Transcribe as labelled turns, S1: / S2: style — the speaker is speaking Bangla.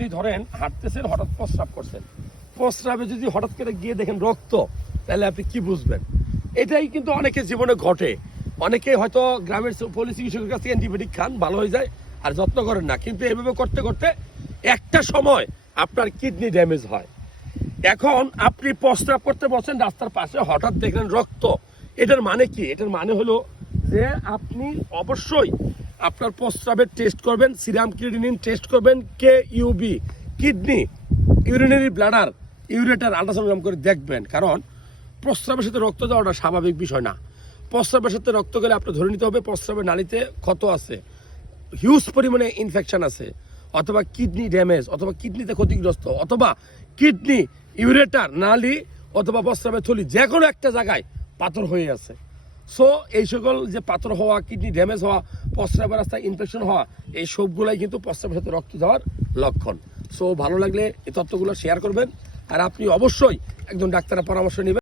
S1: আপনি ধরেন হাঁটতেছেন, হঠাৎ প্রস্রাব করছেন। প্রস্রাবে যদি হঠাৎ করে গিয়ে দেখেন রক্ত, তাহলে আপনি কি বুঝবেন? এটাই কিন্তু অনেকের জীবনে ঘটে। অনেকে হয়তো গ্রামের পুলিশ চিকিৎসকের কাছে অ্যান্টিবায়োটিক খান, ভালো হয়ে যায়, আর যত্ন করেন না। কিন্তু এভাবে করতে করতে একটা সময় আপনার কিডনি ড্যামেজ হয়। এখন আপনি প্রস্রাব করতে বসেন, রাস্তার পাশে হঠাৎ দেখলেন রক্ত। এটার মানে কি? এটার মানে হলো যে আপনি অবশ্যই আপনার প্রস্রাবের টেস্ট করবেন সিরাম ক্রিডিনিন টেস্ট করবেন K U B kidney urinary bladder ureter ultrasound করে দেখবেন। কারণ প্রস্রাবের সাথে রক্ত যাওয়াটা স্বাভাবিক বিষয় না। প্রস্রাবের সাথে রক্ত গেলে আপনি ধরে নিতে হবে, প্রস্রাবের নালীতে ক্ষত আছে হিউজ পরিমাণে ইনফেকশন আছে, অথবা কিডনি ড্যামেজ অথবা কিডনিতে ক্ষতিগ্রস্ত, অথবা কিডনি ইউরেটার নালি, অথবা প্রস্রাবের থলি যে কোনো একটা জায়গায় পাথর হয়ে আছে। সো এই সকল যে পাথর হওয়া, কিডনি ড্যামেজ হওয়া প্রস্রাবের রাস্তায় ইনফেকশন হওয়া, এই সবগুলাই কিন্তু প্রস্রাবের সাথে রক্ত যাওয়ার লক্ষণ। সো ভালো লাগলে এই তথ্যগুলো শেয়ার করবেন। আর আপনি অবশ্যই একজন ডাক্তারের পরামর্শ নেবেন।